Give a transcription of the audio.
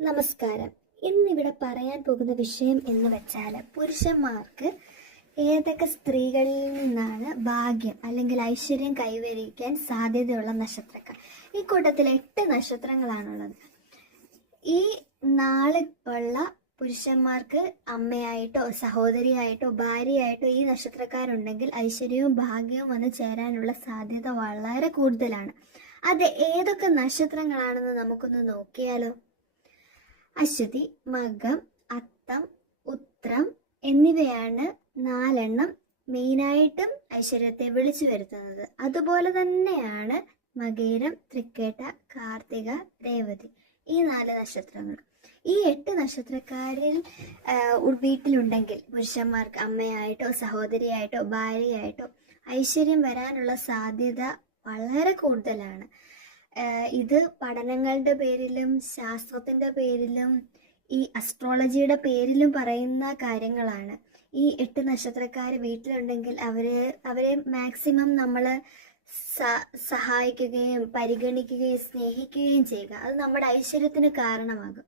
നമസ്കാരം. ഇന്നിവിടെ പറയാൻ പോകുന്ന വിഷയം എന്ന് വെച്ചാൽ പുരുഷന്മാർക്ക് ഏതൊക്കെ സ്ത്രീകളിൽ നിന്നാണ് ഭാഗ്യം അല്ലെങ്കിൽ ഐശ്വര്യം കൈവരിക്കാൻ സാധ്യതയുള്ള നക്ഷത്രങ്ങൾ. ഈ കൂട്ടത്തിൽ 8 നക്ഷത്രങ്ങളാണുള്ളത്. ഈ നാളിൽ ഉള്ള പുരുഷന്മാർക്ക് അമ്മയായിട്ടോ സഹോദരിയായിട്ടോ ഭാര്യയായിട്ടോ ഈ നക്ഷത്രക്കാരുണ്ടെങ്കിൽ ഐശ്വര്യവും ഭാഗ്യവും വന്ന് ചേരാനുള്ള സാധ്യത വളരെ കൂടുതലാണ്. അത് ഏതൊക്കെ നക്ഷത്രങ്ങളാണെന്ന് നമുക്കൊന്ന് നോക്കിയാലോ. അശ്വതി, മകം, അത്തം, ഉത്രം എന്നിവയാണ് 4 മെയിനായിട്ടും ഐശ്വര്യത്തെ വിളിച്ചു വരുത്തുന്നത്. അതുപോലെ തന്നെയാണ് മകേരം, തൃക്കേട്ട, കാർത്തിക, രേവതി, ഈ 4 നക്ഷത്രങ്ങൾ. ഈ 8 നക്ഷത്രക്കാരിൽ വീട്ടിലുണ്ടെങ്കിൽ പുരുഷന്മാർക്ക് അമ്മയായിട്ടോ സഹോദരിയായിട്ടോ ഭാര്യയായിട്ടോ ഐശ്വര്യം വരാനുള്ള സാധ്യത വളരെ കൂടുതലാണ്. ഇത് പഠനങ്ങളുടെ പേരിലും ശാസ്ത്രത്തിൻ്റെ പേരിലും ഈ അസ്ട്രോളജിയുടെ പേരിലും പറയുന്ന കാര്യങ്ങളാണ്. ഈ 8 നക്ഷത്രക്കാർ വീട്ടിലുണ്ടെങ്കിൽ അവരെ മാക്സിമം നമ്മൾ സഹായിക്കുകയും പരിഗണിക്കുകയും സ്നേഹിക്കുകയും ചെയ്യുക. അത് നമ്മുടെ ഐശ്വര്യത്തിന് കാരണമാകും.